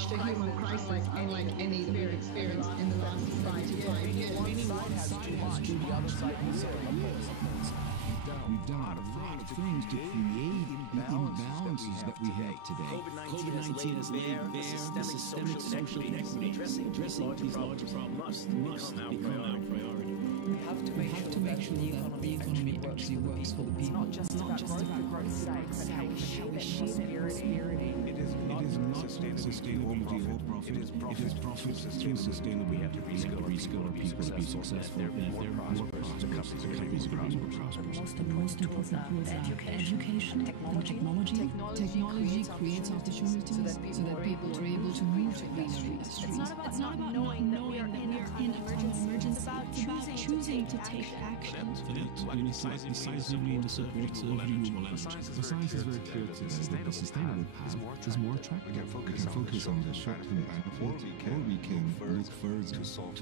managed a human crisis unlike any that we've experienced in the last 5 years. One side has too much, the other side necessarily opposed. We've done a lot of things to create the imbalances that we have today. COVID-19 has laid bare the systemic social inequity. Addressing these larger problems must become our priority. We have to make sure that the economy actually works for the people. It's not just about growth sake, but how we share prosperity. It is not sustainable profit. It is profit through sustainable. We have to reskill our people to be successful. And if they're more prosperous, the companies prosper. The most important education, Technology creates opportunities so that people are able to move to these streets. It's not about knowing that we are in an emergency. It's about choosing to take action. The science of need to support renewable energy. The science is very clear to us that the sustainable path is more attractive. We can focus on the short-term benefit, or we can look further to solve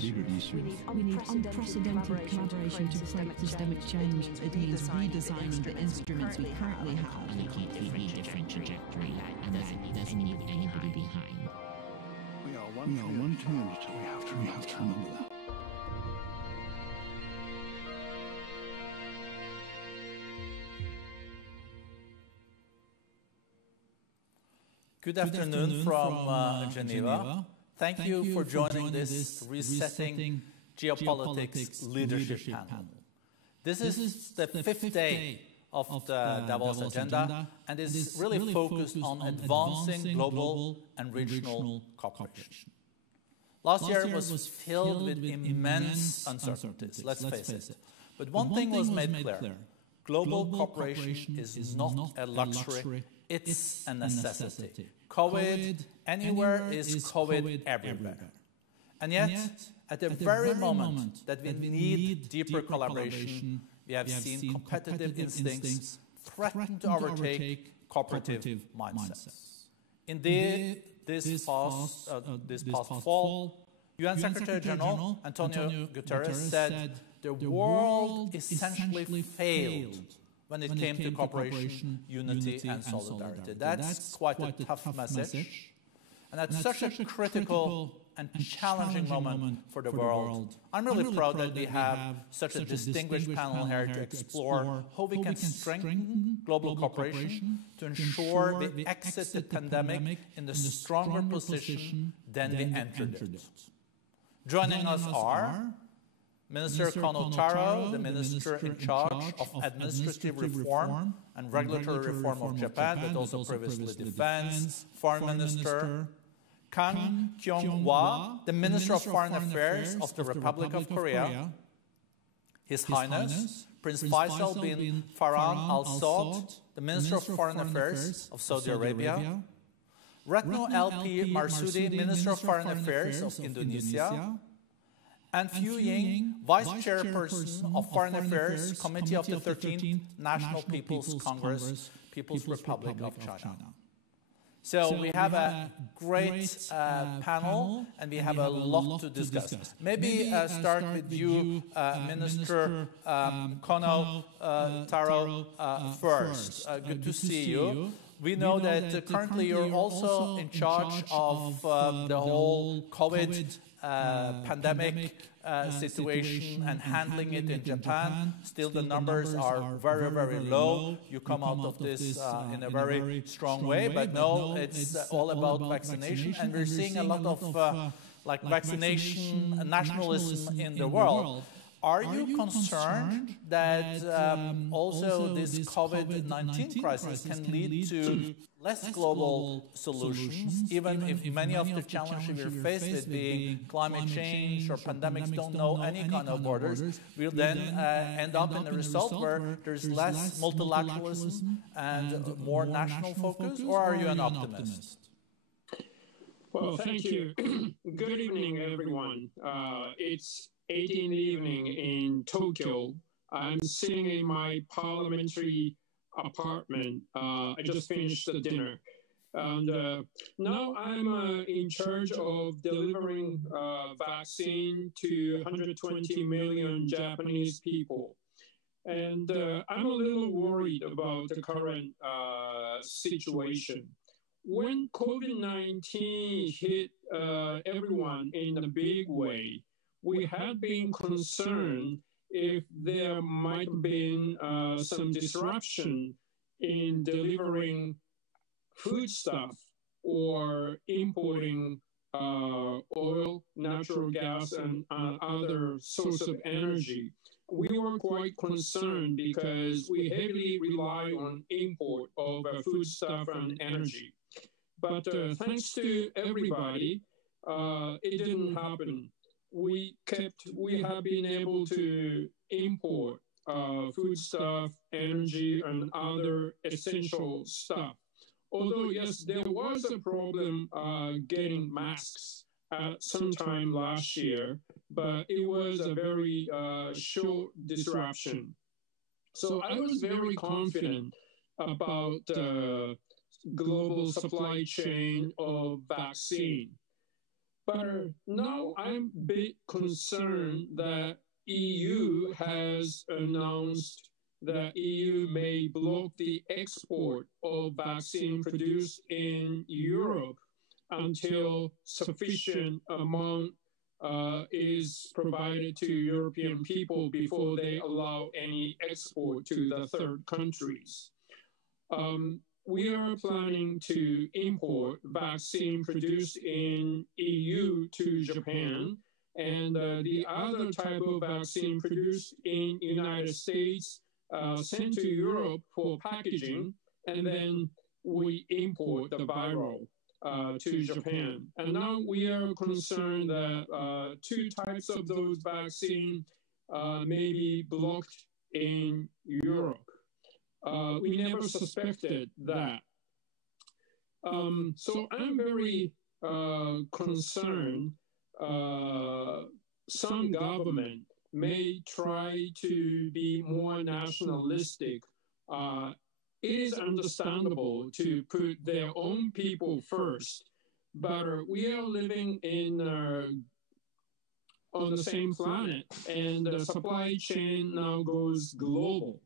bigger issues. We need unprecedented collaboration to create systemic change. It means redesigning the instruments we currently have. On a completely different trajectory and doesn't leave anybody behind. We are one community. We have to remember that. Good afternoon from Geneva. Thank you for joining this Resetting Geopolitics Leadership Panel. This is the fifth day of the Davos agenda and is really focused on advancing global and regional cooperation. Last year was filled with immense uncertainties, let's face it. But one thing was made clear. Global cooperation is not a luxury, it's a necessity. COVID anywhere is COVID everywhere. And yet, at the very moment that we need deeper collaboration, we have seen competitive instincts threaten to overtake cooperative mindsets. Indeed, this past fall, UN Secretary General Antonio Guterres said the world essentially failed when it came to cooperation, unity, and solidarity. That's quite a tough message. And at such a critical and challenging moment for the world, I'm really proud that we have such a distinguished panel here to explore how we can strengthen global cooperation to ensure we exit the pandemic in a stronger position than we entered it. Joining us are Minister Kono Taro, the Minister in charge of Administrative Reform and Regulatory Reform of Japan, but also previously Defense, Foreign Minister, Kang Kyung-hwa, the Minister of Foreign Affairs of the Republic of Korea, His Highness Prince Faisal bin Farhan Al Saud, the Minister of Foreign Affairs of Saudi Arabia, Retno LP Marsudi, Minister of Foreign Affairs of Indonesia, and Fu Ying, Vice Chairperson of Foreign Affairs, Committee of the 13th National People's Congress, People's Republic of China. So we have a great panel, and we have a lot to discuss. Maybe start with you, Minister Kono Taro, first. Good to see you. We know that currently you're also in charge of the whole COVID pandemic situation and handling it in Japan. Still, the numbers are very, very low. You come out of this in a very strong way, but no, it's all about vaccination, and we're seeing a lot of vaccination nationalism in the world. Are you concerned that also this COVID-19 crisis can lead to less global solutions, even if many of the challenges we're faced with, being climate change or pandemics, don't know any kind of borders, we'll then end up in a result where there's less multilateralism and more national focus, or are you an optimist? Well, thank you. Good evening, everyone. It's 18 evening in Tokyo. I'm sitting in my parliamentary apartment. I just finished the dinner. And now I'm in charge of delivering vaccine to 120 million Japanese people. And I'm a little worried about the current situation. when COVID-19 hit everyone in a big way, we had been concerned if there might have been some disruption in delivering foodstuff or importing oil, natural gas, and other source of energy. We were quite concerned because we heavily rely on import of foodstuff and energy. But thanks to everybody, it didn't happen. We have been able to import foodstuff, energy, and other essential stuff. Although, yes, there was a problem getting masks sometime last year, but it was a very short disruption. So I was very confident about the global supply chain of vaccine. But now I'm a bit concerned that EU has announced that EU may block the export of vaccine produced in Europe until sufficient amount is provided to European people before they allow any export to the third countries. We are planning to import vaccine produced in EU to Japan, and the other type of vaccine produced in United States sent to Europe for packaging, and then we import the viral to Japan. And now we are concerned that two types of those vaccines may be blocked in Europe. We never suspected that. So I'm very concerned some government may try to be more nationalistic. It is understandable to put their own people first, but we are living in on the same planet, and the supply chain now goes global.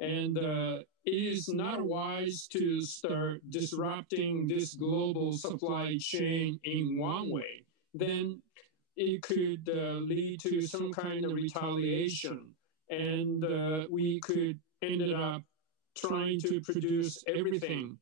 And it is not wise to start disrupting this global supply chain in one way. Then it could lead to some kind of retaliation, and we could end up trying to produce everything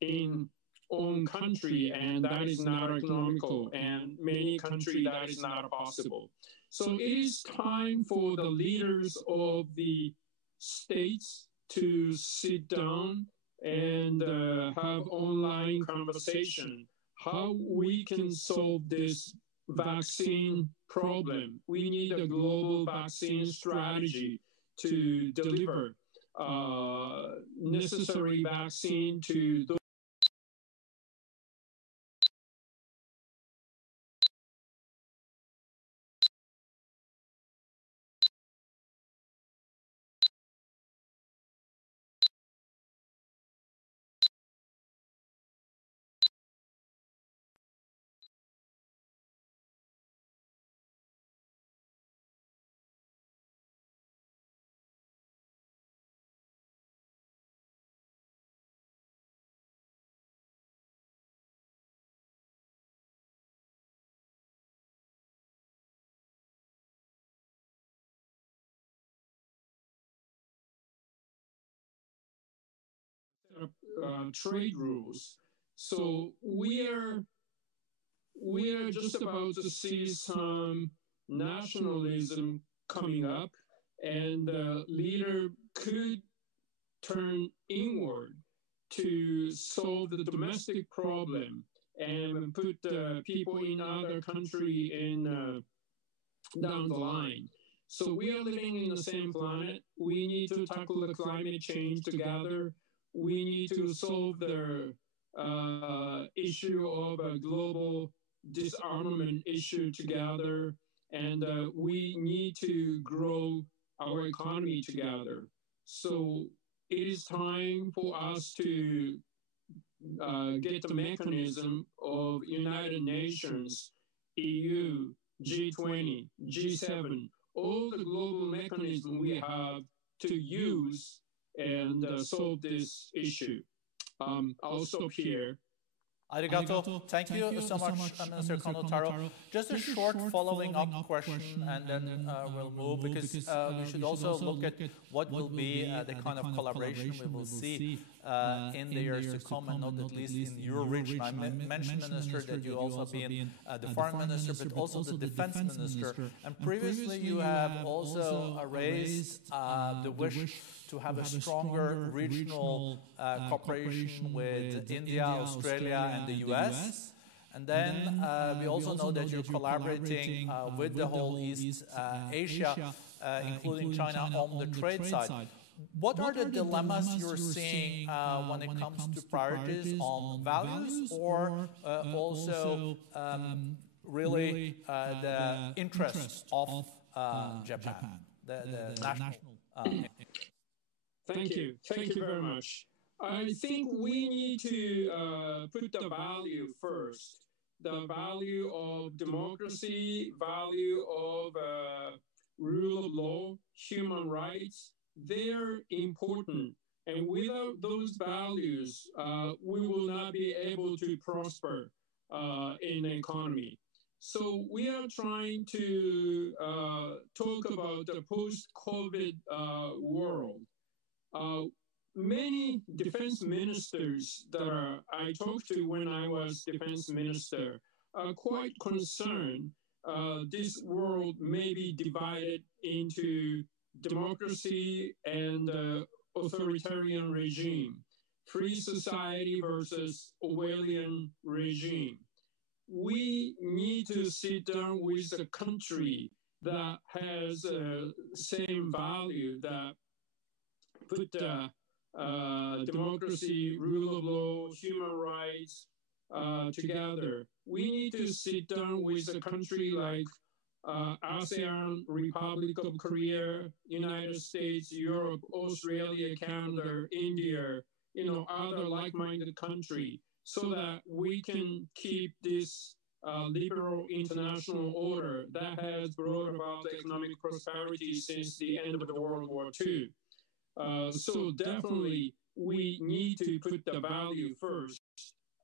in own country, and that is not economical, and many countries that is not possible. So it is time for the leaders of the states to sit down and have online conversation how we can solve this vaccine problem. We need a global vaccine strategy to deliver necessary vaccine to those trade rules. So we are just about to see some nationalism coming up, and the leader could turn inward to solve the domestic problem and put people in other country in down the line. So we are living in the same planet. We need to tackle the climate change together. We need to solve the issue of a global disarmament issue together, and we need to grow our economy together. So it is time for us to get the mechanism of United Nations, EU, G20, G7, all the global mechanism we have to use and solve this issue. I'll stop here. Arigato. Thank you so much, Minister Kono-Taro. Just a short following up question, and then we'll move, because we should also look at what will be the kind of collaboration we will see in the years to come, and not at least in your region. I mentioned, Minister, that you also been the Foreign Minister, but also the Defense Minister. And previously you have also raised the wish to have a stronger regional cooperation with India, Australia, and the US. And then we also know that you're collaborating with the whole East Asia, including China, on the trade side. What are the dilemmas you're seeing when it comes to priorities on values, or also really the interests of Japan, the national Thank you. Thank you very much. I think we need to put the value first. The value of democracy, value of rule of law, human rights. They're important. And without those values, we will not be able to prosper in the economy. So we are trying to talk about the post-COVID world. Many defense ministers that I talked to when I was defense minister are quite concerned this world may be divided into democracy and authoritarian regime, free society versus Orwellian regime. We need to sit down with a country that has the same value, that put democracy, rule of law, human rights together. We need to sit down with a country like ASEAN, Republic of Korea, United States, Europe, Australia, Canada, India, other like-minded country, so that we can keep this liberal international order that has brought about economic prosperity since the end of the World War II. So definitely we need to put the value first,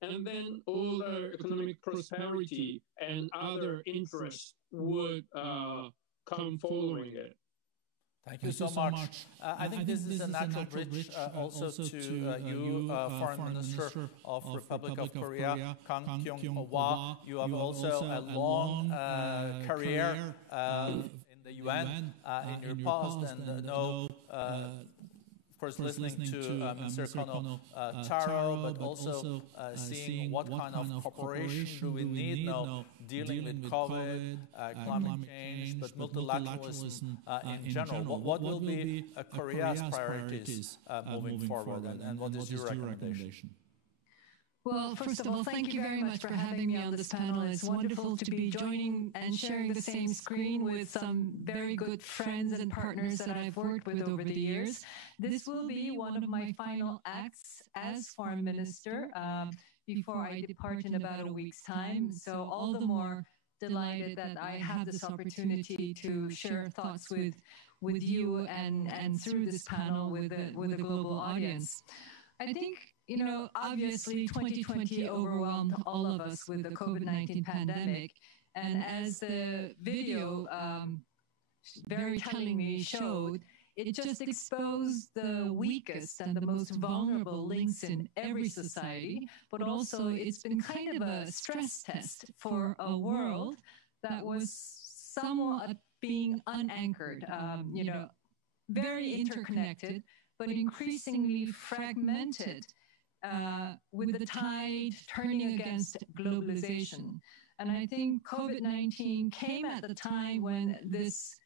and then all the economic prosperity and other interests would come following it. Thank you so much. I think this is a natural bridge also to you, Foreign Minister of Republic of Korea, Kang Kyung-hwa. You have also a long career in the UN in your past, and know, of course, listening to Mr. Kono-Taro, but also seeing what kind of cooperation do we need now, dealing with COVID, climate change, but multilateralism in general. What will be Korea's priorities moving forward, and what is your recommendation? Well, first of all, thank you very much for having me on this panel. It's wonderful to be joining and sharing the same screen with some very good friends and partners that I've worked with over the years. This will be one of my final acts as Foreign Minister before I depart in about a week's time. So all the more delighted that I have this opportunity to share thoughts with you and through this panel with a global audience. I think, obviously 2020 overwhelmed all of us with the COVID-19 pandemic. And as the video very tellingly showed, it just exposed the weakest and the most vulnerable links in every society, but also it's been kind of a stress test for a world that was somewhat being unanchored, very interconnected, but increasingly fragmented, with the tide turning against globalization. And I think COVID-19 came at the time when this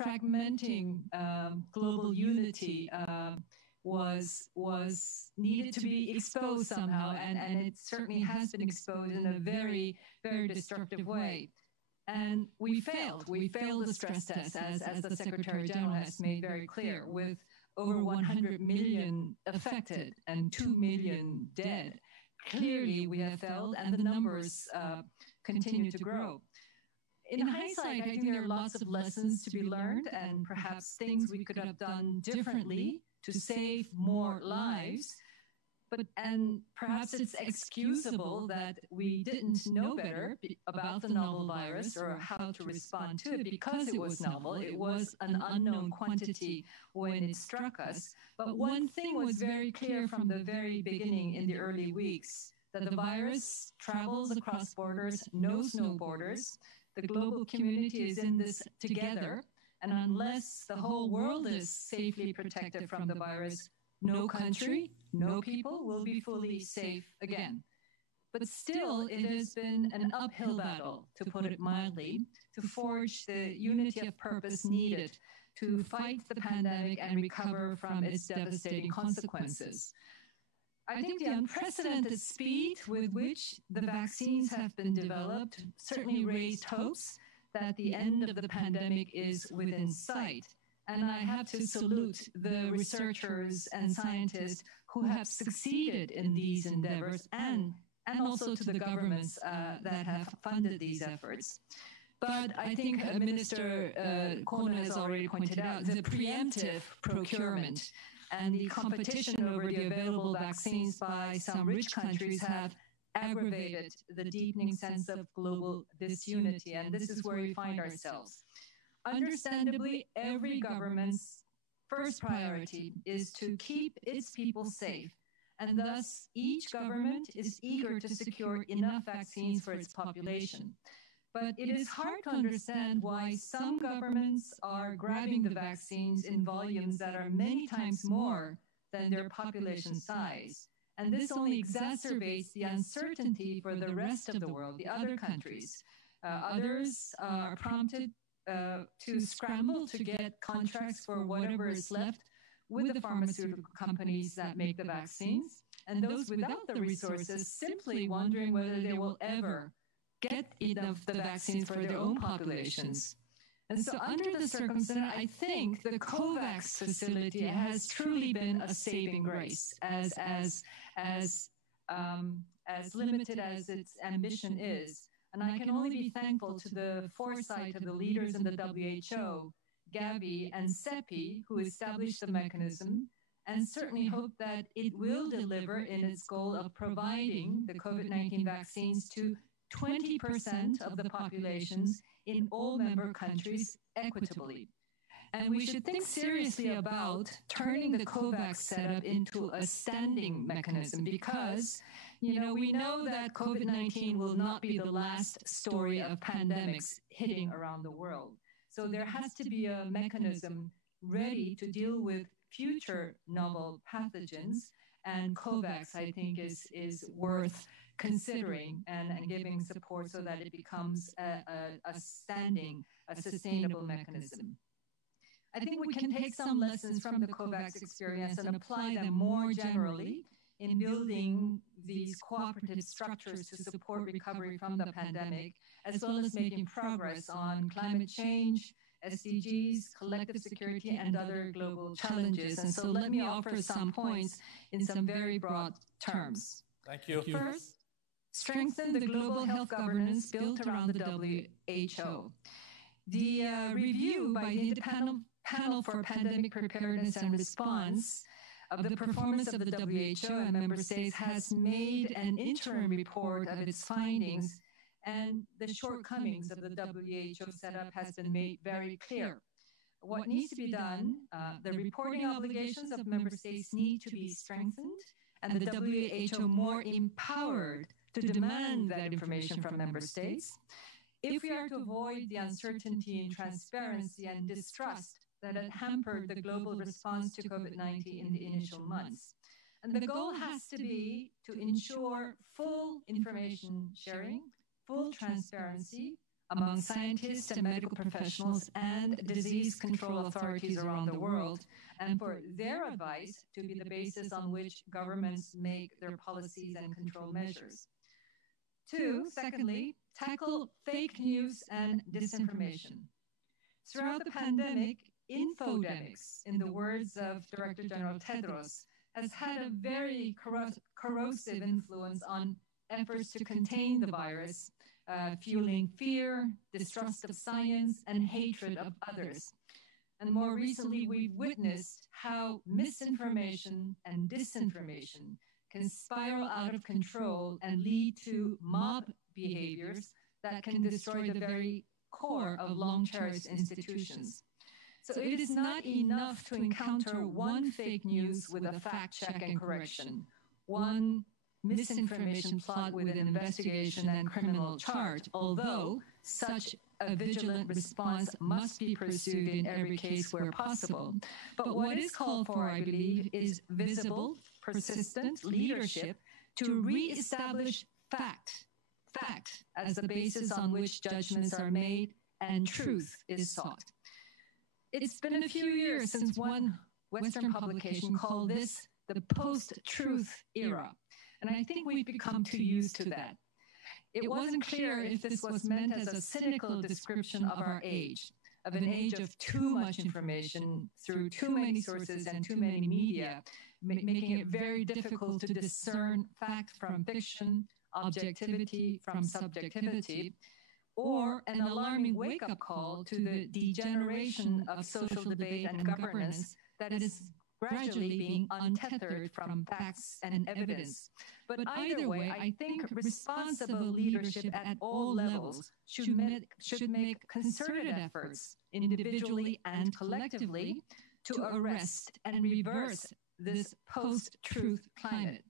fragmenting global unity was needed to be exposed somehow, and it certainly has been exposed in a very, very destructive way. And we failed. We failed the stress test, as the Secretary General has made very clear, with over 100 million affected and 2 million dead. Clearly, we have failed, and the numbers continue to grow. In hindsight, I think there are lots of lessons to be learned and perhaps things we could have done differently to save more lives. And perhaps it's excusable that we didn't know better about the novel virus or how to respond to it because it was novel. It was an unknown quantity when it struck us. But one thing was very clear from the very beginning in the early weeks, that the virus travels across borders, knows no borders. The global community is in this together. And unless the whole world is safely protected from the virus, no country, no people will be fully safe again. But still, it has been an uphill battle, to put it mildly, to forge the unity of purpose needed to fight the pandemic and recover from its devastating consequences. I think the unprecedented speed with which the vaccines have been developed certainly raised hopes that the end of the pandemic is within sight. And I have to salute the researchers and scientists who have succeeded in these endeavors and also to the governments that have funded these efforts. But I think Minister Kono has already pointed out the preemptive procurement and the competition over the available vaccines by some rich countries have aggravated the deepening sense of global disunity. And this is where we find ourselves. Understandably, every government's first priority is to keep its people safe, and thus each government is eager to secure enough vaccines for its population. But it is hard to understand why some governments are grabbing the vaccines in volumes that are many times more than their population size. And this only exacerbates the uncertainty for the rest of the world, the other countries. Others are prompted to scramble to get contracts for whatever is left with the pharmaceutical companies that make the vaccines, and those without the resources simply wondering whether they will ever get enough the vaccines for their own populations. And so under the circumstances, I think the COVAX facility has truly been a saving grace, as limited as its ambition is. And I can only be thankful to the foresight of the leaders in the WHO, Gavi and CEPI, who established the mechanism, and certainly hope that it will deliver in its goal of providing the COVID-19 vaccines to 20% of the populations in all member countries equitably. And we should think seriously about turning the COVAX setup into a standing mechanism because, we know that COVID-19 will not be the last story of pandemics hitting around the world. So there has to be a mechanism ready to deal with future novel pathogens, and COVAX, I think, is worth considering and giving support so that it becomes a sustainable mechanism. I think we can take some lessons from the COVAX experience and apply them more generally in building these cooperative structures to support recovery from the pandemic, as well as making progress on climate change, SDGs, collective security, and other global challenges. And so let me offer some points in some very broad terms. Thank you. First, strengthen the global health governance built around the WHO. The review by the Independent Panel for Pandemic Preparedness and Response of the performance of the WHO and member states has made an interim report of its findings, and the shortcomings of the WHO setup has been made very clear. What needs to be done, the reporting obligations of member states need to be strengthened, and the WHO more empowered to demand that information from member states. If we are to avoid the uncertainty and transparency and distrust that had hampered the global response to COVID-19 in the initial months. And the goal has to be to ensure full information sharing, full transparency among scientists and medical professionals and disease control authorities around the world, and for their advice to be the basis on which governments make their policies and control measures. Secondly, tackle fake news and disinformation. Throughout the pandemic, infodemics, in the words of Director General Tedros, has had a very corrosive influence on efforts to contain the virus, fueling fear, distrust of science, and hatred of others. And more recently, we've witnessed how misinformation and disinformation can spiral out of control and lead to mob behaviors that can destroy the very core of long-cherished institutions. So it is not enough to encounter one fake news with a fact check and correction, one misinformation plot with an investigation and criminal charge, although such a vigilant response must be pursued in every case where possible. But what is called for, I believe, is visible, persistent leadership to re-establish fact as the basis on which judgments are made and truth is sought. It's been a few years since one Western publication called this the post-truth era, and I think we've become too used to that. It wasn't clear if this was meant as a cynical description of our age, of an age of too much information through too many sources and too many media, making it very difficult to discern fact from fiction, objectivity from subjectivity, or an alarming wake-up call to the degeneration of social debate and governance that is gradually being untethered from facts and evidence. But either way, I think responsible leadership at all levels should make concerted efforts, individually and collectively, to arrest and reverse this post-truth climate.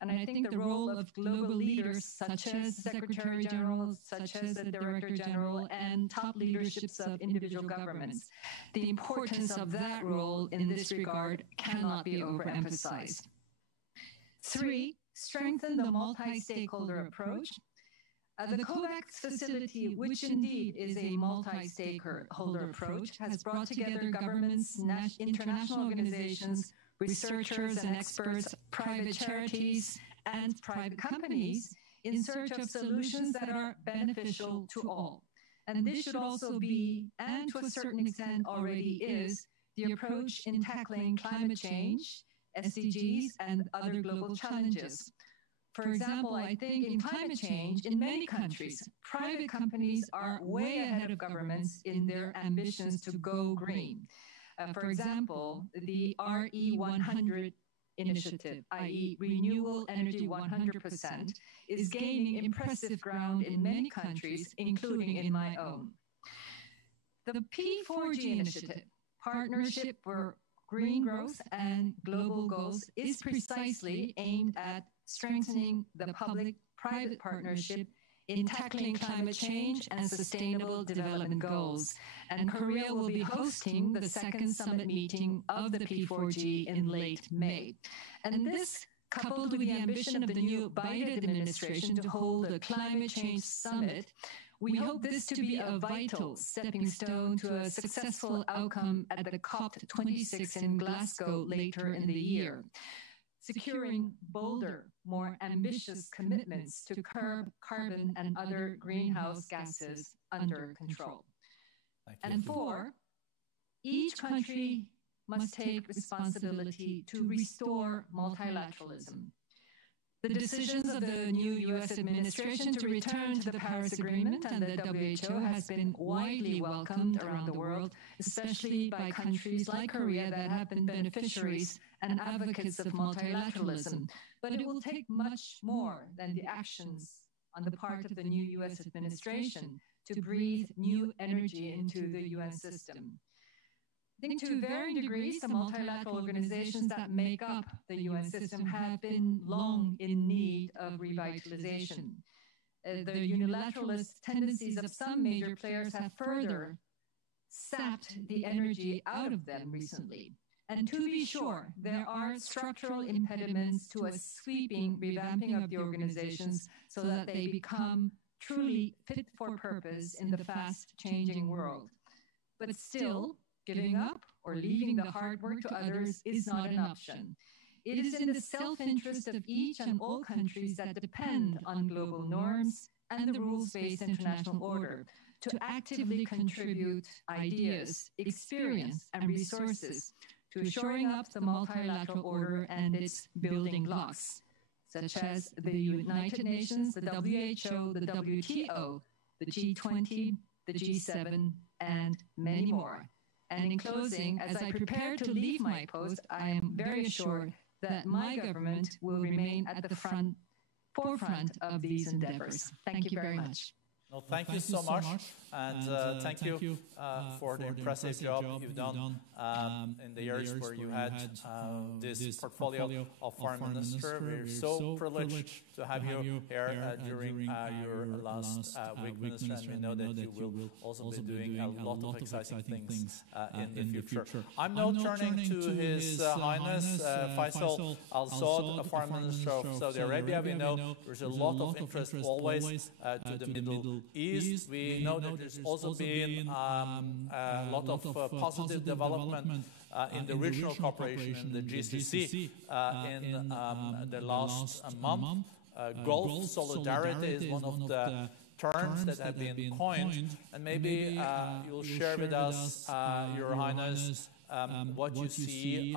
And I think the role of global leaders, such as Secretary General, such as the Director General, and top leaderships of individual governments, the importance of that role in this regard cannot be overemphasized. 3, strengthen the multi-stakeholder approach. The COVAX facility, which indeed is a multi-stakeholder approach, has brought together governments, international organizations, researchers and experts, private charities, and private companies in search of solutions that are beneficial to all. And this should also be, and to a certain extent already is, the approach in tackling climate change, SDGs, and other global challenges. For example, I think in climate change, in many countries, private companies are way ahead of governments in their ambitions to go green. For example, the RE100 initiative, i.e. Renewable Energy 100%, is gaining impressive ground in many countries, including in my own. The P4G initiative, Partnership for Green Growth and Global Goals, is precisely aimed at strengthening the public-private partnership in tackling climate change and sustainable development goals. And Korea will be hosting the second summit meeting of the P4G in late May. And this, coupled with the ambition of the new Biden administration to hold a climate change summit, we hope this to be a vital stepping stone to a successful outcome at the COP26 in Glasgow later in the year, securing bolder, more ambitious commitments to curb carbon and other greenhouse gases under control. And 4, each country must take responsibility to restore multilateralism. The decisions of the new U.S. administration to return to the Paris Agreement and the WHO has been widely welcomed around the world, especially by countries like Korea that have been beneficiaries and advocates of multilateralism. But it will take much more than the actions on the part of the new U.S. administration to breathe new energy into the UN system. I think to varying degrees, the multilateral organizations that make up the UN system have been long in need of revitalization. The unilateralist tendencies of some major players have further sapped the energy out of them recently. And to be sure, there are structural impediments to a sweeping revamping of the organizations so that they become truly fit for purpose in the fast-changing world. But still, giving up or leaving the hard work to others is not an option. It is in the self-interest of each and all countries that depend on global norms and the rules-based international order to actively contribute ideas, experience, and resources to shoring up the multilateral order and its building blocks, such as the United Nations, the WHO, the WTO, the G20, the G7, and many more. And in closing, as I prepare to leave my post, I am very assured that my government will remain at the forefront of these endeavors. Thank you very much. Well, thank you so much, and thank you for the impressive job you've done in the years where you had this portfolio of foreign minister. We're so privileged to have you here during your last week, Minister, and we know that you will also be doing a lot of exciting things in the future. I'm now turning to His Highness Faisal Al Saud, Foreign Minister of Saudi Arabia. We know there's a lot of interest always to the Middle East. We know that there's also been a lot of positive development in the regional cooperation in the GCC in the last month. Gulf solidarity is one of the terms that have been coined, and maybe you'll share with us, Your Highness, what you see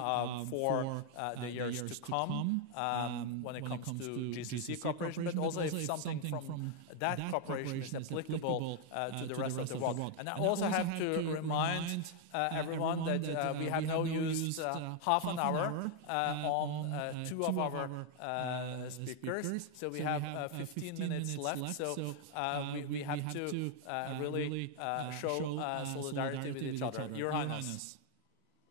for the years to come when it comes to GCC cooperation, but also if something from that cooperation is applicable to the rest of the world. And I also have to remind everyone that we have now used half an hour on two of our speakers, so we have 15 minutes left, so we have to really show solidarity with each other. Your Highness.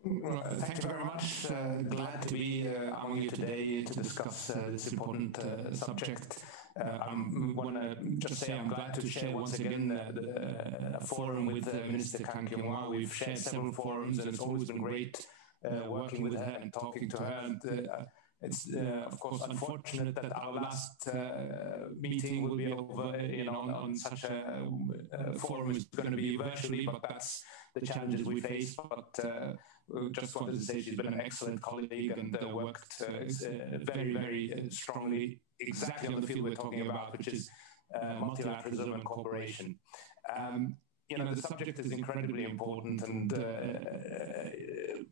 Thank you very much. Glad to be among you today to discuss this important subject. I want to just say I'm glad to share once again a forum with Minister Kang Kyung-hwa. We've shared several forums, and it's always been great working with her and talking to her. And it's of course unfortunate that our last meeting will be over, on such a forum is going to be virtually, but that's the challenges we face. But just wanted to say she's been an excellent colleague and worked very, very strongly exactly on the field we're talking about, which is multilateralism and cooperation. The subject is incredibly important, and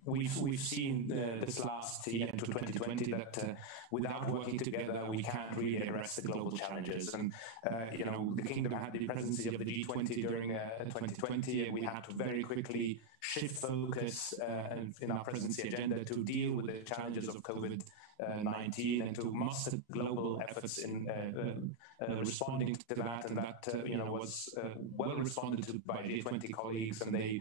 we've seen this last year into 2020 that without working together we can't really address the global challenges. And the Kingdom had the presidency of the G20 during 2020. We had to very quickly shift focus in our presidency agenda to deal with the challenges of COVID-19 and to muster global efforts in responding to that, and that was well responded to by G20 colleagues, and they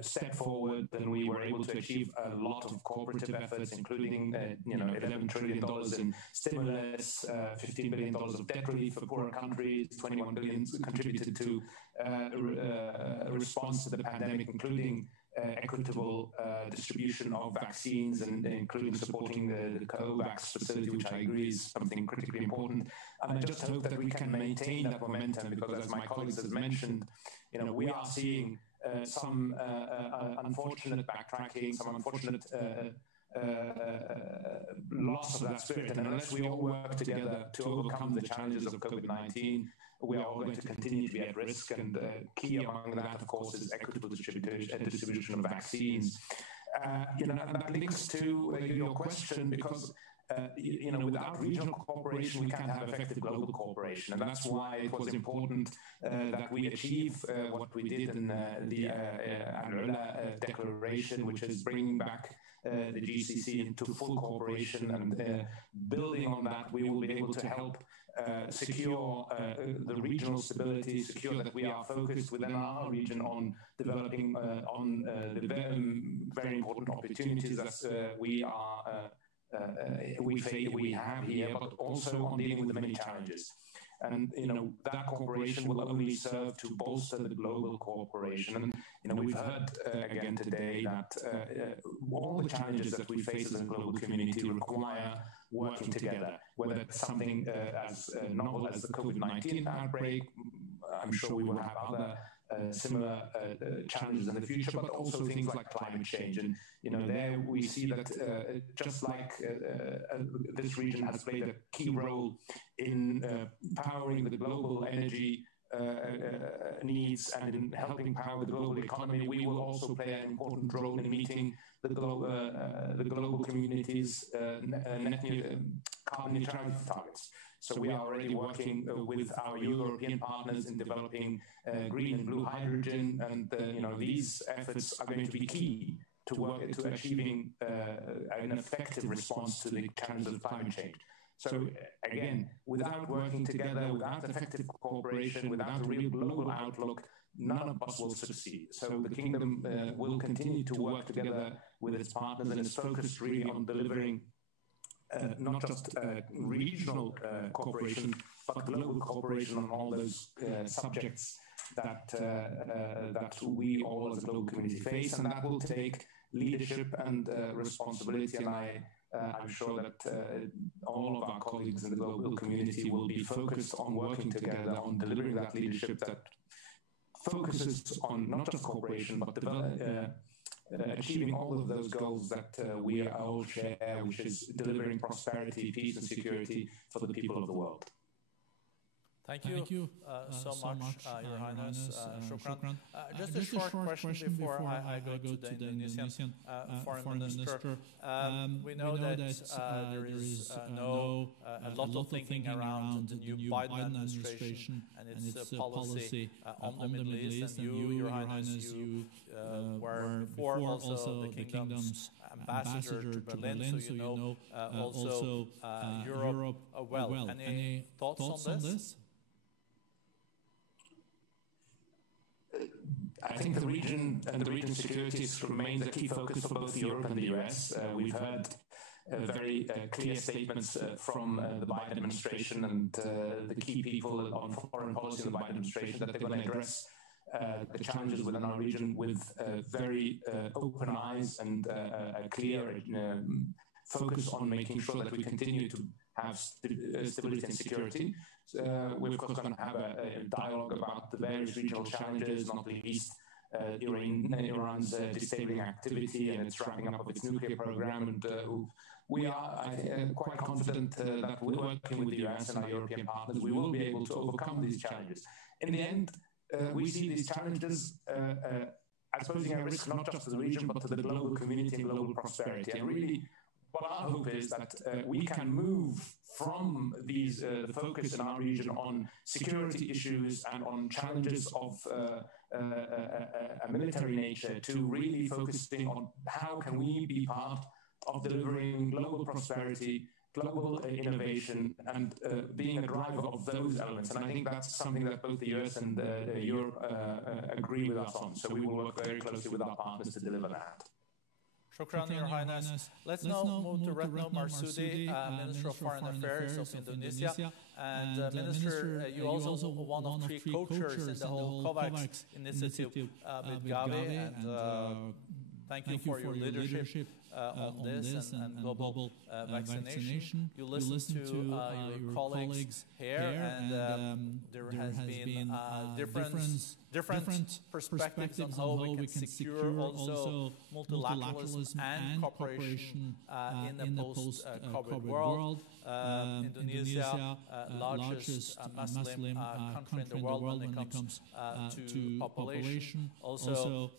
stepped forward, and we were able to achieve a lot of cooperative efforts, including $11 trillion in stimulus, $15 billion of debt relief for poorer countries, $21 billion contributed to a response to the pandemic, including equitable distribution of vaccines, and including supporting the COVAX facility, which I agree is something critically important. And I just hope that we can maintain that momentum, because as my colleagues have mentioned, we are seeing some unfortunate backtracking, some unfortunate loss of that spirit. And unless we all work together to overcome the challenges of COVID-19, we are all going to continue to be at risk. And key among that, of course, is equitable distribution of vaccines. And that links to your question, because without regional cooperation, we can't have effective global cooperation. And that's why it was important that we achieve what we did in the Angola Declaration, which is bringing back the GCC into full cooperation. And building on that, we will be able to help secure the regional stability, secure that we are focused within our region on developing on the very important opportunities that we have here, but also on dealing with the many challenges. And that cooperation will only serve to bolster the global cooperation. And we've heard again today that all the challenges that we face as a global community require working together. Whether it's something as novel as the COVID-19 outbreak, I'm sure we will have other similar challenges in the future, but also things like climate change. And there we see that just like this region has played a key role in powering the global energy needs and in helping power the global economy, we will also play an important role in meeting the global community's carbon neutrality targets. So we are already working with our European partners in developing green and blue hydrogen, and these efforts are going to be key to achieving a an effective response to the challenges of climate change. So again, without working together, without effective cooperation, without a real global outlook, none of us will succeed. So the Kingdom will continue to work together with its partners and is focused really on delivering not just regional cooperation, but global cooperation on all those subjects that we all as a global community face, and that will take leadership and responsibility. And I'm sure that all of our colleagues in the global community will be focused on working together on delivering that leadership that focuses on not just cooperation, but achieving all of those goals that we all share, which is delivering prosperity, peace, and security for the people of the world. Thank you so much, Your Highness. Shukran. Just a short question before I go to the Indonesian Foreign Minister. We know that there is a lot of thinking around the new Biden administration and its policy on the Middle East. And you, Your Highness, you were before also the Kingdom's ambassador to Berlin, so you know also Europe well. Any thoughts on this? I think the region and the region's security remains a key focus for both Europe and the US. We've heard very clear statements from the Biden administration and the key people on foreign policy in the Biden administration that they're going to address the challenges within our region with very open eyes and a clear focus on making sure that we continue to have stability and security. We're of course going to have a dialogue about the various regional challenges, not least Iran's destabilizing activity and its wrapping up of its nuclear program. And we are quite confident that we're working with the US and our European partners, we will be able to overcome these challenges. In the end, we see these challenges as posing a risk not just to the region, but to the global community and global prosperity. And really, what our hope is that we can move from these the focus in our region on security issues and on challenges of a military nature to really focusing on how can we be part of delivering global prosperity, global innovation, and being a driver of those elements. And I think that's something that both the US and Europe agree with us on. So we will work very closely with our partners to deliver that. Shukran, Your Highness. Let's now move to Retno Marsudi, Minister of Foreign Affairs of Indonesia. And Minister, you also one of three co-chairs in the whole COVAX initiative with Gavi. And thank you for your leadership on this and global vaccination. You listen to your colleagues here, and there has been different perspectives on how we can secure also multilateralism and cooperation in the post-COVID world. Indonesia, largest Muslim country in the world when it comes to population, also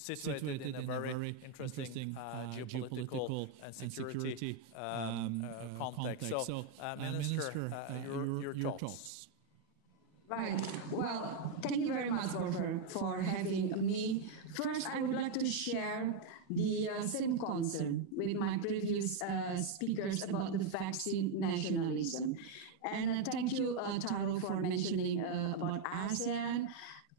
situated in a very interesting geopolitical and security context. So, Minister, your thoughts. Right. Well, thank you very much, Borfer, for having me. First, I would like to share the same concern with my previous speakers about the vaccine nationalism. And thank you, Taro, for mentioning about ASEAN.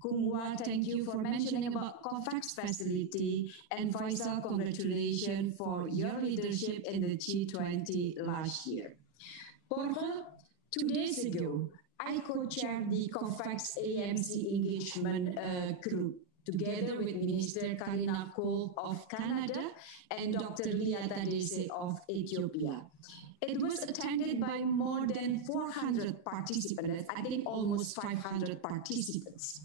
Kungwa, thank you for mentioning about COVAX facility, and Faisal, congratulations for your leadership in the G20 last year. Borja, 2 days ago, I co-chaired the COVAX AMC engagement group together with Minister Karina Cole of Canada and Dr. Lia Tadese of Ethiopia. It was attended by more than 400 participants, I think almost 500 participants.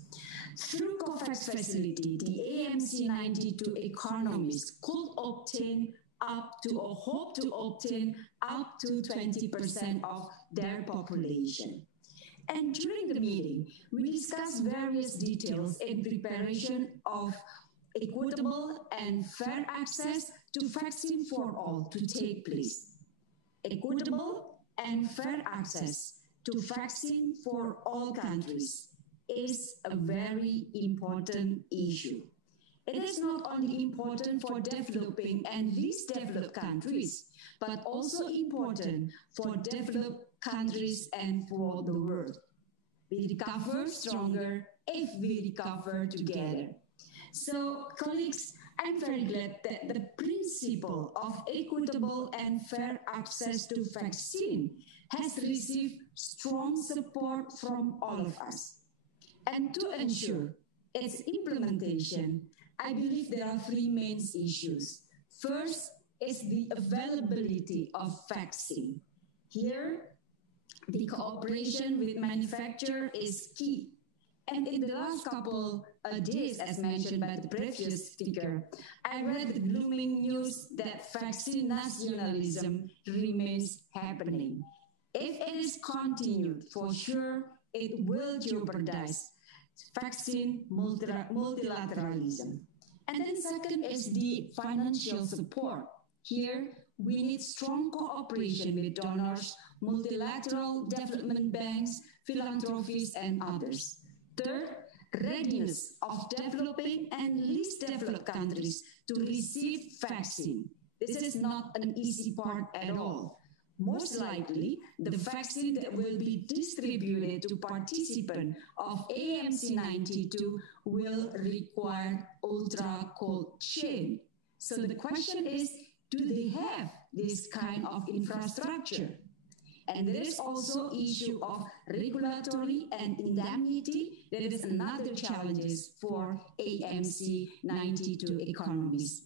Through COVAX facility, the AMC 92 economies could obtain up to or hope to obtain up to 20% of their population. And during the meeting, we discussed various details in preparation of equitable and fair access to vaccine for all to take place. Equitable and fair access to vaccine for all countries is a very important issue. It is not only important for developing and least developed countries, but also important for developed countries and for the world. We recover stronger if we recover together. So, colleagues, I'm very glad that the principle of equitable and fair access to vaccine has received strong support from all of us. And to ensure its implementation, I believe there are three main issues. First is the availability of vaccine. Here, the cooperation with manufacturer is key. And in the last couple of days, as mentioned by the previous speaker, I read the glooming news that vaccine nationalism remains happening. If it is continued, for sure, it will jeopardize vaccine multilateralism. And then second is the financial support. Here, we need strong cooperation with donors, multilateral development banks, philanthropies, and others. Third, readiness of developing and least developed countries to receive vaccine. This is not an easy part at all. Most likely, the vaccine that will be distributed to participants of AMC 92 will require ultra cold chain. So the question is, do they have this kind of infrastructure? And there is also issue of regulatory and indemnity. That is another challenge for AMC 92 economies.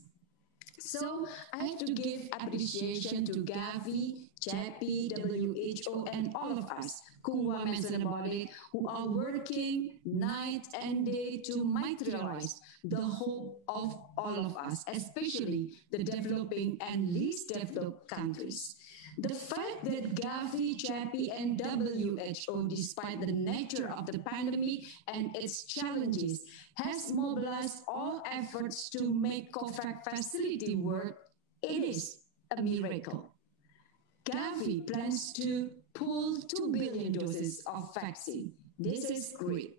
So I have to give appreciation to Gavi, Chappie, WHO, and all of us, Kungwa mentioned about it, who are working night and day to materialize the hope of all of us, especially the developing and least developed countries. The fact that Gavi, Chappie, and WHO, despite the nature of the pandemic and its challenges, has mobilized all efforts to make COVAX facility work, it is a miracle. Gavi plans to pull 2 billion doses of vaccine. This is great.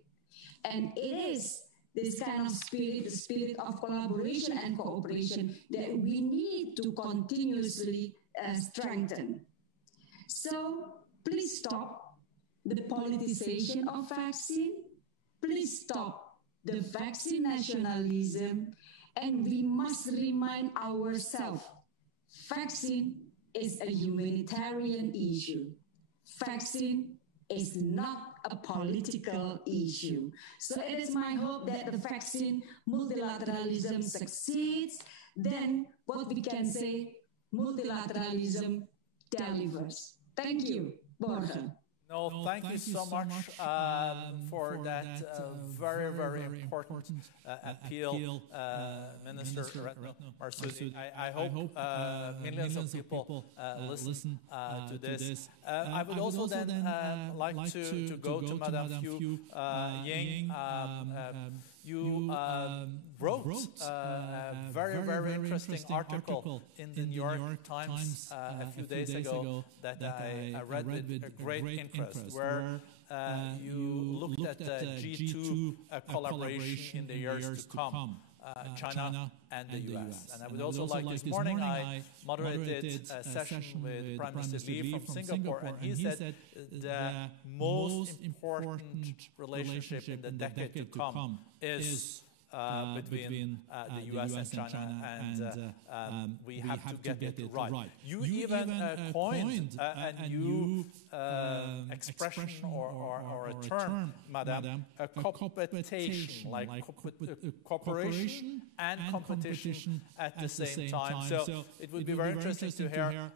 And it is this kind of spirit, the spirit of collaboration and cooperation that we need to continuously strengthen. So please stop the politicization of vaccine. Please stop the vaccine nationalism. And we must remind ourselves, vaccine is a humanitarian issue. Vaccine is not a political issue. So it is my hope that the vaccine multilateralism succeeds. Then what we can say, multilateralism delivers. Thank you, Borja. No, thank you so much for that very, very important appeal, Minister Retno Marsudi. I hope millions of people listen to this. I would also then like to go to Madame Fu Ying. You wrote a very, very interesting article in the New York Times a few days ago that I read with great interest, where you looked at the G2 collaboration in the years to come, China and the US. And I would also like, this morning I moderated a session with Prime Minister Lee from Singapore, and he said the most important relationship in the decade to come is between the US and China, and we have to get it right. You even coined a new expression or a term, Madam, a competition, like cooperation and competition at the same time. So it would be very interesting to hear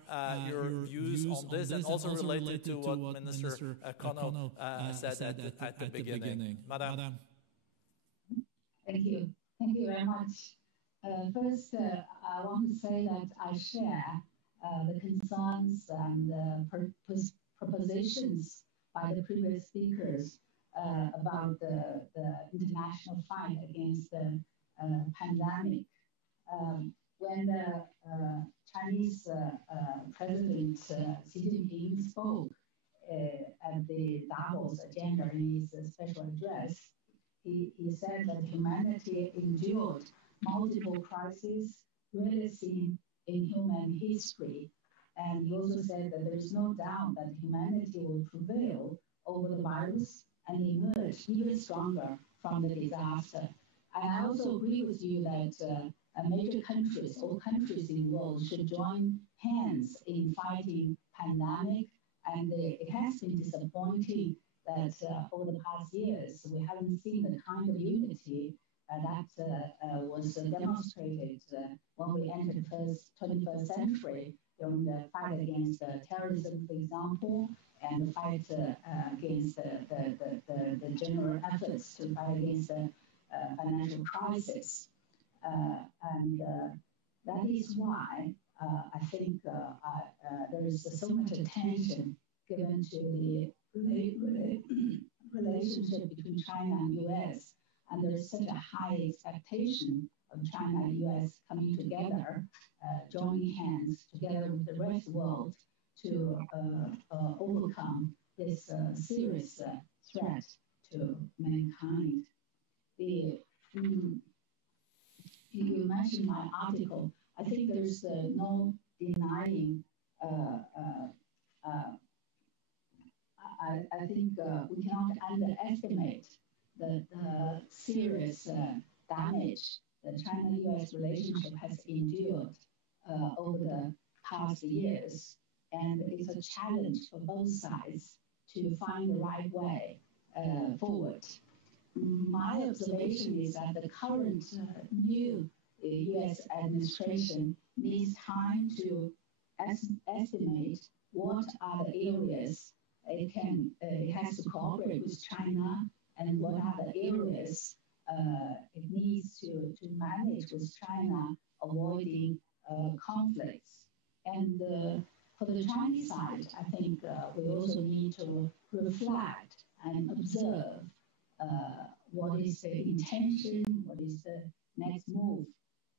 your views on this, and also related to what Minister Kono said at the beginning. Madam. Thank you. Thank you very much. First, I want to say that I share the concerns and propositions by the previous speakers about the international fight against the pandemic. When the Chinese President Xi Jinping spoke at the Davos agenda in his special address, he said that humanity endured multiple crises really seen in human history. And he also said that there is no doubt that humanity will prevail over the virus and emerge even stronger from the disaster. And I also agree with you that major countries, all countries in the world, should join hands in fighting pandemic. And it has been disappointing that over the past years, we haven't seen the kind of unity that was demonstrated when we entered the 21st century during the fight against terrorism, for example, and the fight against the general efforts to fight against the financial crisis. And that is why I think there is so much attention given to the relationship between China and U.S. And there is such a high expectation of China and U.S. coming together, joining hands together with the rest of the world to overcome this serious threat to mankind. You mentioned my article. I think there's no denying. I think we cannot underestimate the serious damage the China-U.S. relationship has endured over the past years. And it's a challenge for both sides to find the right way forward. My observation is that the current new U.S. administration needs time to estimate what are the areas it has to cooperate with China and what are the areas it needs to manage with China, avoiding conflicts. And for the Chinese side, I think we also need to reflect and observe what is the intention, what is the next move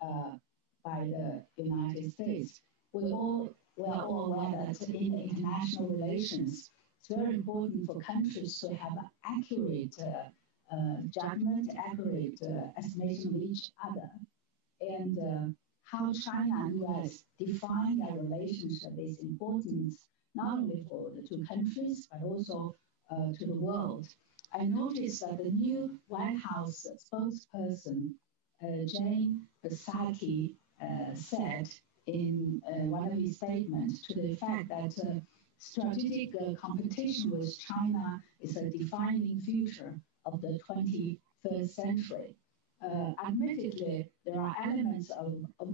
by the United States. We are all aware that in the international relations, it's very important for countries to have accurate judgment, accurate estimation of each other. And how China and U.S. define their relationship is important, not only for the two countries, but also to the world. I noticed that the new White House spokesperson, Jane Psaki, said in one of his statements to the effect that strategic competition with China is a defining feature of the 21st century. Admittedly, there are elements of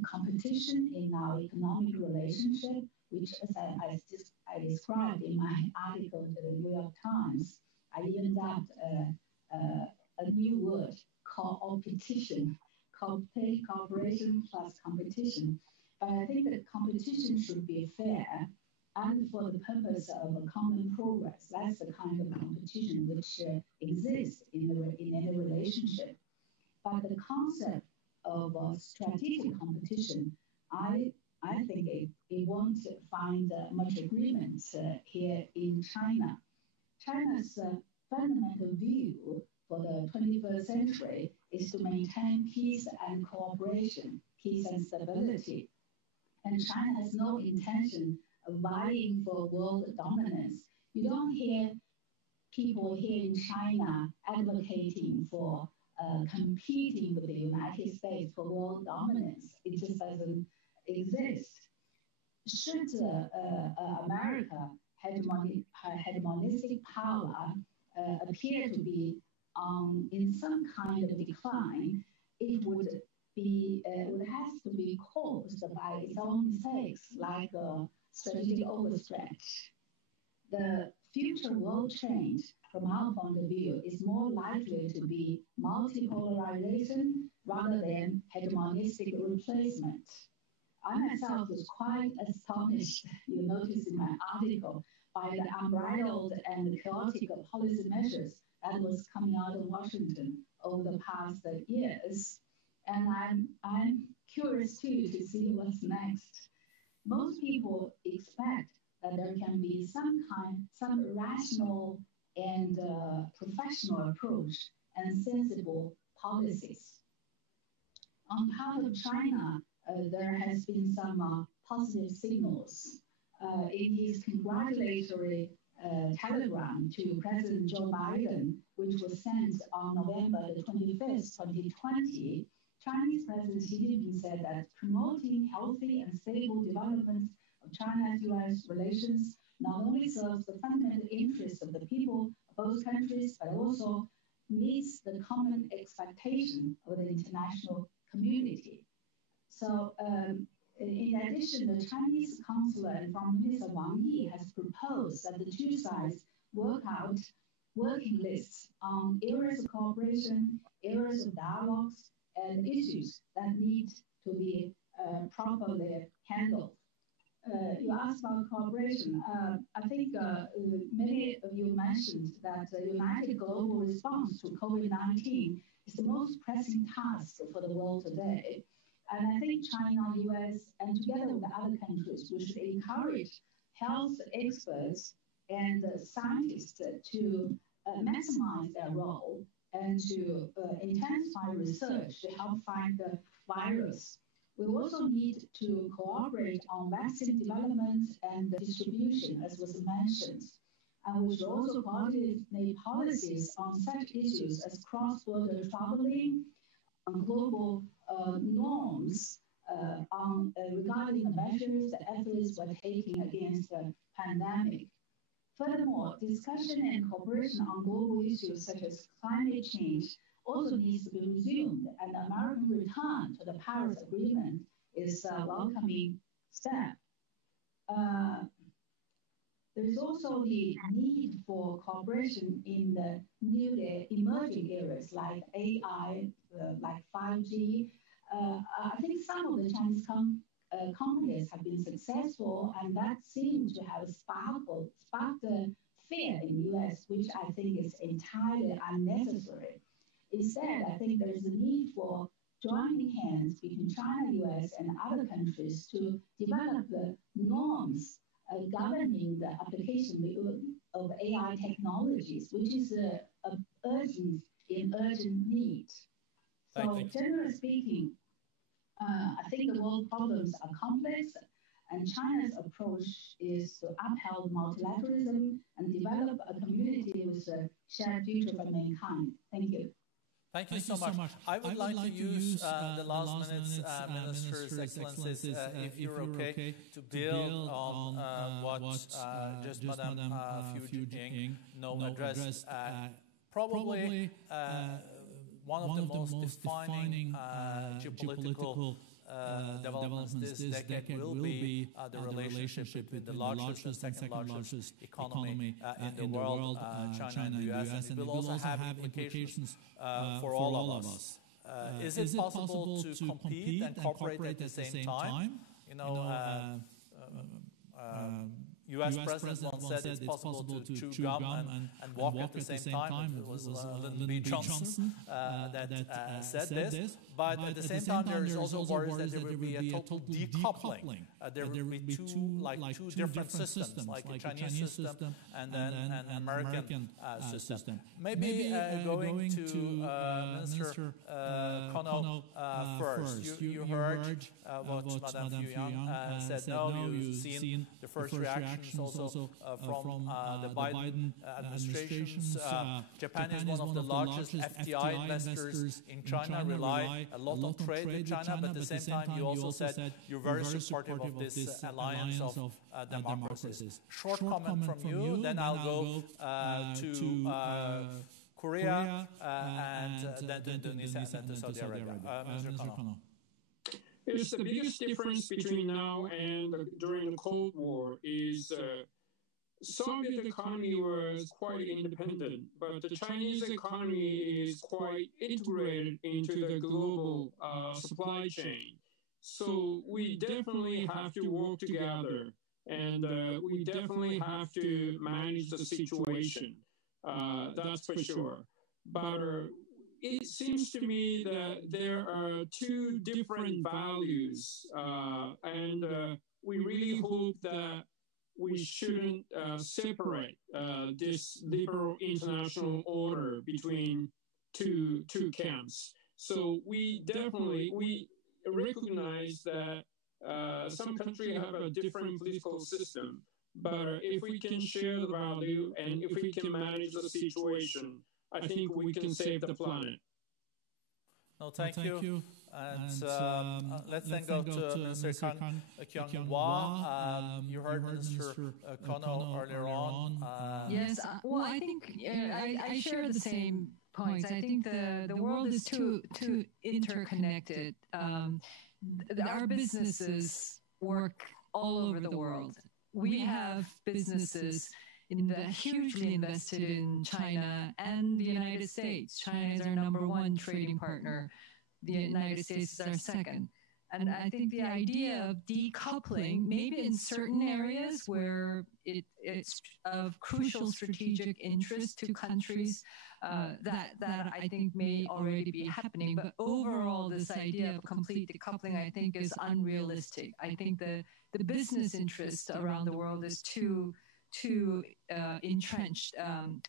competition in our economic relationship, which, as I described in my article to the New York Times, I even dubbed a new word, co-opetition, cooperation plus competition. But I think that competition should be fair and for the purpose of a common progress. That's the kind of competition which exists in any relationship. But the concept of strategic competition, I think it won't find much agreement here in China. China's fundamental view for the 21st century is to maintain peace and cooperation, peace and stability. And China has no intention of vying for world dominance. You don't hear people here in China advocating for competing with the United States for world dominance. It just doesn't exist. Should America hegemonistic power appear to be in some kind of decline, it would have to be caused by its own mistakes, like strategic overstretch. The future world change, from our point of view, is more likely to be multipolarization rather than hegemonistic replacement. I myself was quite astonished, you notice in my article, by the unbridled and chaotic policy measures that was coming out of Washington over the past years. And I'm curious too to see what's next. Most people expect that there can be some rational and professional approach and sensible policies. on behalf of China, there has been some positive signals. In his congratulatory telegram to President Joe Biden, which was sent on November the 25th, 2020, Chinese President Xi Jinping said that promoting healthy and stable development of China-U.S. relations not only serves the fundamental interests of the people of both countries, but also meets the common expectation of the international community. So, in addition, the Chinese consular and Foreign Minister Wang Yi has proposed that the two sides work out working lists on areas of cooperation, areas of dialogues, and issues that need to be properly handled. You asked about cooperation. I think many of you mentioned that the united global response to COVID-19 is the most pressing task for the world today. And I think China, US, and together with other countries, we should encourage health experts and scientists to maximize their role and to intensify research to help find the virus. We also need to cooperate on vaccine development and distribution, as was mentioned. And we should also coordinate policies on such issues as cross-border traveling, on global norms regarding the measures, the efforts we're taking against the pandemic. Furthermore, discussion and cooperation on global issues such as climate change also needs to be resumed, and the American return to the Paris Agreement is a welcoming step. There is also the need for cooperation in the newly emerging areas like AI, like 5G. I think some of the Chinese companies have been successful, and that seems to have sparked fear in the US, which I think is entirely unnecessary. Instead, I think there is a need for joining hands between China, US, and other countries to develop the norms governing the application of AI technologies, which is an urgent need. So, generally speaking, I think the world problems are complex, and China's approach is to uphold multilateralism and develop a community with a shared future for mankind. Thank you. Thank you so much. I would like to use the last minutes, Ministers, Excellencies, if you're okay, to build on what just Madame Fu Jing addressed. Probably one of the most defining geopolitical developments this decade will be the relationship between the largest and second largest economy in the world, China and the US, and it will also have implications for all of us. Is it possible to compete and cooperate at the same time? U.S. President once said it's possible to chew gum and walk at the same time. It was Lyndon B. Johnson that said this. But at the same time, there is also worries that there will be a total decoupling. There will be two different systems, like a Chinese system and then an American system. Maybe going to Minister Kono first. You heard what Madame Fu Yang said. No, you've seen the first reactions also from the Biden administrations. Japan is one of the largest FDI investors in China, rely a lot on trade with China, but at the same time you also said you're very supportive of this alliance of democracies. Short comment from you, then I'll go to Korea and then to Indonesia and then to Saudi Arabia. Mr. Kono. It's the biggest difference between now and during the Cold War is Soviet economy was quite independent, but the Chinese economy is quite integrated into the global supply chain. So we definitely have to work together, and we definitely have to manage the situation. That's for sure. But it seems to me that there are two different values, and we really hope that we shouldn't separate this liberal international order between two camps. So we recognize that some countries have a different political system, but if we can share the value and if we can manage the situation, I think we can save the planet. No, thank you. And let's then go to Minister Kyung-Hwa. You heard Minister Kono earlier on. Yes, well, I think I share the same points. I think the world is too interconnected. Our businesses work all over the world. We have businesses hugely invested in China and the United States. China is our #1 trading partner. The United States is our second. And I think the idea of decoupling, maybe in certain areas where it's of crucial strategic interest to countries, that I think may already be happening. But overall, this idea of complete decoupling, I think, is unrealistic. I think the business interest around the world is too entrenched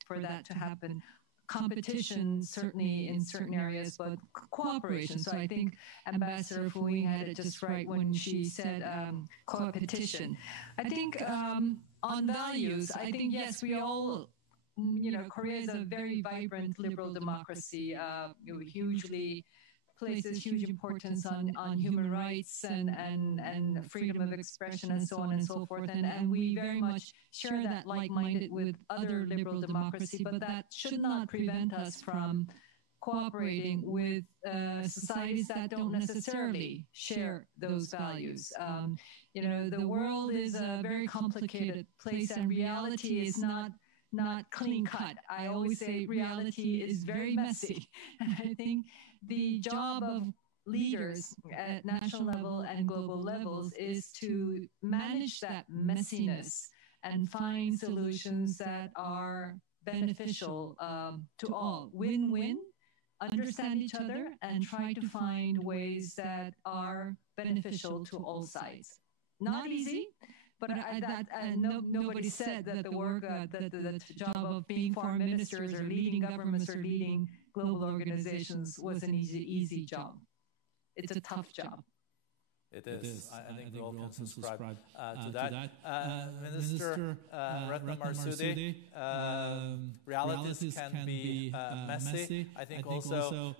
for that to happen. Competition, certainly in certain areas, but cooperation. So I think Ambassador Fu Ying had it just right when she said competition. I think on values, I think, yes, we all, Korea is a very vibrant liberal democracy, hugely places huge importance on human rights and freedom of expression and so on and so forth. And we very much share that like-minded with other liberal democracy, but that should not prevent us from cooperating with societies that don't necessarily share those values. The world is a very complicated place, and reality is not clean cut. I always say reality is very messy. And I think the job of leaders at national level and global levels is to manage that messiness and find solutions that are beneficial to all. Win-win, understand each other, and try to find ways that are beneficial to all sides. Not easy, but nobody said that the work, the job of being foreign ministers or leading governments or leading global organizations was an easy job. It's a tough job. It is. I think we all can subscribe to that. Minister Retno Marsudi, realities can be messy. I think also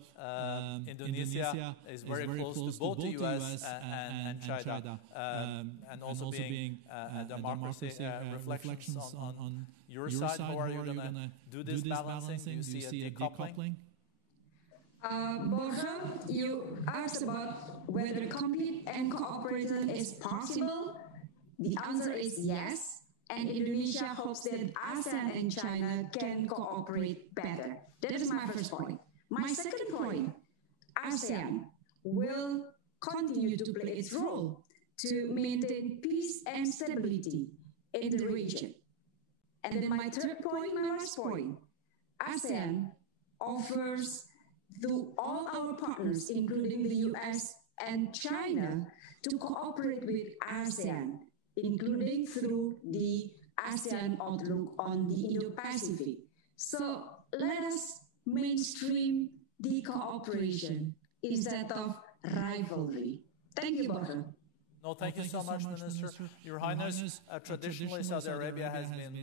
Indonesia is very close to both the US and China, and also being a democracy. Reflections on your side, how are you going to do this balancing? Do you see a decoupling? Borja, you asked about whether complete and cooperation is possible. The answer is yes, and Indonesia hopes that ASEAN and China can cooperate better. That is my first point. My second point, ASEAN will continue to play its role to maintain peace and stability in the region. And then my third point, my last point, ASEAN offers to all our partners, including the US and China, to cooperate with ASEAN, including through the ASEAN Outlook on the Indo-Pacific. So let us mainstream the cooperation instead of rivalry. Thank you, Borja. No, thank you so much, Minister. Your Highness, traditionally Saudi Arabia has been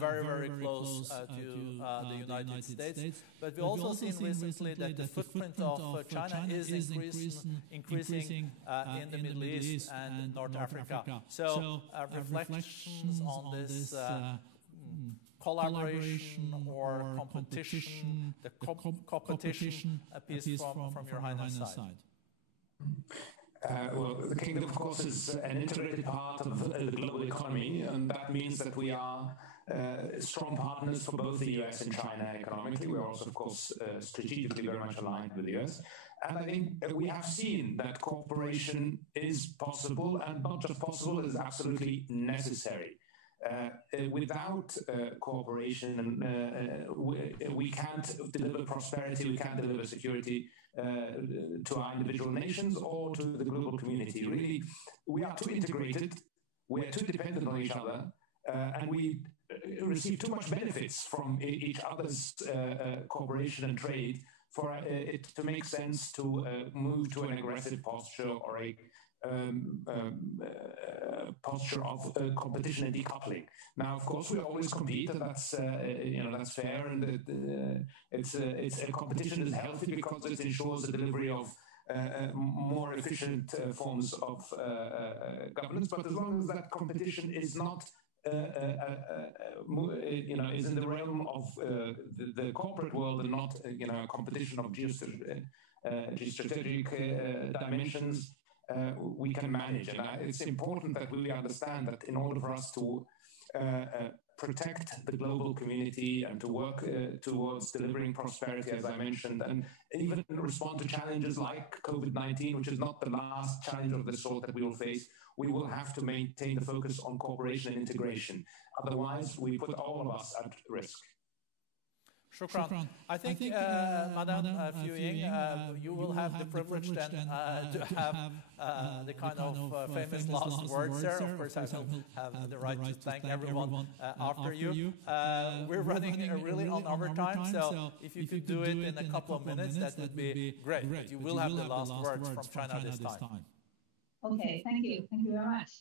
very, very close to the United States, but we've also seen recently that the footprint of China is increasing in the Middle East and North Africa. So reflections on this collaboration or competition, the competition piece from your Highness side. Well, the kingdom, of course, is an integrated part of the global economy, and that means that we are strong partners for both the US and China economically. We're also, of course, strategically very much aligned with the US. And I think we have seen that cooperation is possible, and not just possible, it is absolutely necessary. Without cooperation, we can't deliver prosperity, we can't deliver security to our individual nations or to the global community. Really, we are too integrated, we are too dependent on each other, and we receive too much benefits from each other's cooperation and trade for it to make sense to move to an aggressive posture or a posture of competition and decoupling. Now, of course, we always compete, and that's that's fair, and it's a competition is healthy because it ensures the delivery of more efficient forms of governance. But as long as that competition is not is in the realm of the corporate world and not a competition of geostrategic dimensions, we can manage. And it's important that we understand that in order for us to protect the global community and to work towards delivering prosperity, as I mentioned, and even respond to challenges like COVID-19, which is not the last challenge of the sort that we will face, we will have to maintain the focus on cooperation and integration. Otherwise, we put all of us at risk. Shukran. I think Madame Fu Ying, you will have the privilege then to have the kind of famous last words there. Of course, I will have the right to thank everyone after you. We're running really on overtime, so if you could do it in a couple of minutes, that would be great. But you will have the last words from China this time. Okay, thank you. Thank you very much.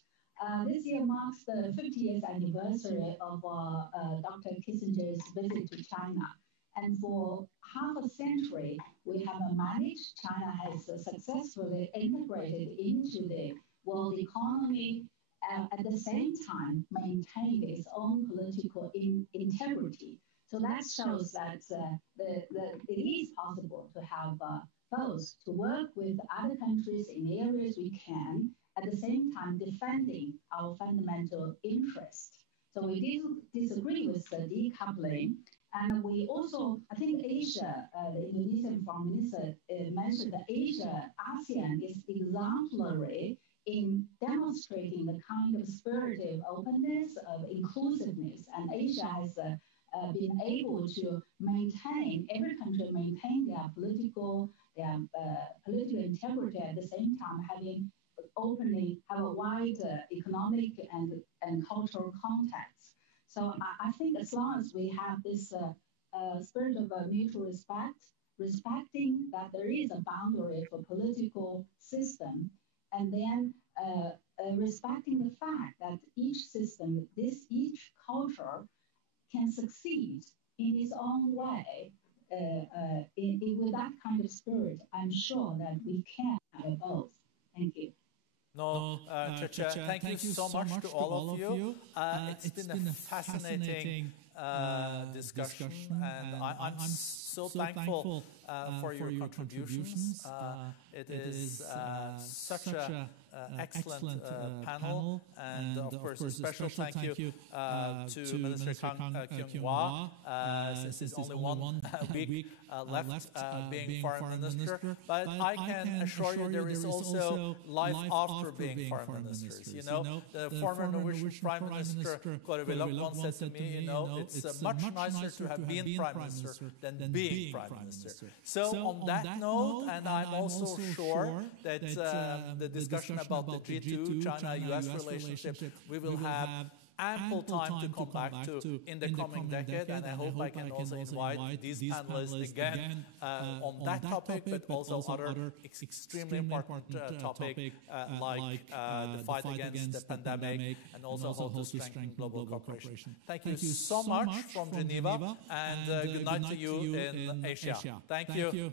This year marks the 50th anniversary of Dr. Kissinger's visit to China. And for half a century, we have managed, China has successfully integrated into the world economy, at the same time maintained its own political integrity. So that shows that it is possible to have both, to work with other countries in areas we can, at the same time defending our fundamental interests. So we do disagree with the decoupling. And we also, I think Asia, the Indonesian Foreign Minister mentioned that Asia, ASEAN is exemplary in demonstrating the kind of spirit of openness, of inclusiveness. And Asia has been able to maintain, every country maintain their political integrity at the same time having openly have a wide economic and cultural contacts. So I think as long as we have this spirit of mutual respect, respecting that there is a boundary for political system, and then respecting the fact that each system, each culture can succeed in its own way, with that kind of spirit, I'm sure that we can have both. Thank you. No, thank you so much to all of you. It's been a fascinating discussion, and I'm so thankful for your contributions. It is such an excellent panel, and of course a special thank you to Minister Kang Kyung-hwa, since it's only 1 week left being Foreign Minister. But I can assure you there is also life after being Foreign Ministers. You know, the former Norwegian Prime Minister Kåre Willoch once said to me, it's much nicer to have been Prime Minister than being Prime Minister. So on that note, and I'm also sure that the discussion about the G2 China-US relationship, we will have ample time to come back to in the coming decade, and I hope I can also invite these panelists again on that topic, but also other extremely important topics like the fight against the pandemic and also how to strengthen global cooperation. Thank you so much from Geneva, and good night to you in Asia. Thank you.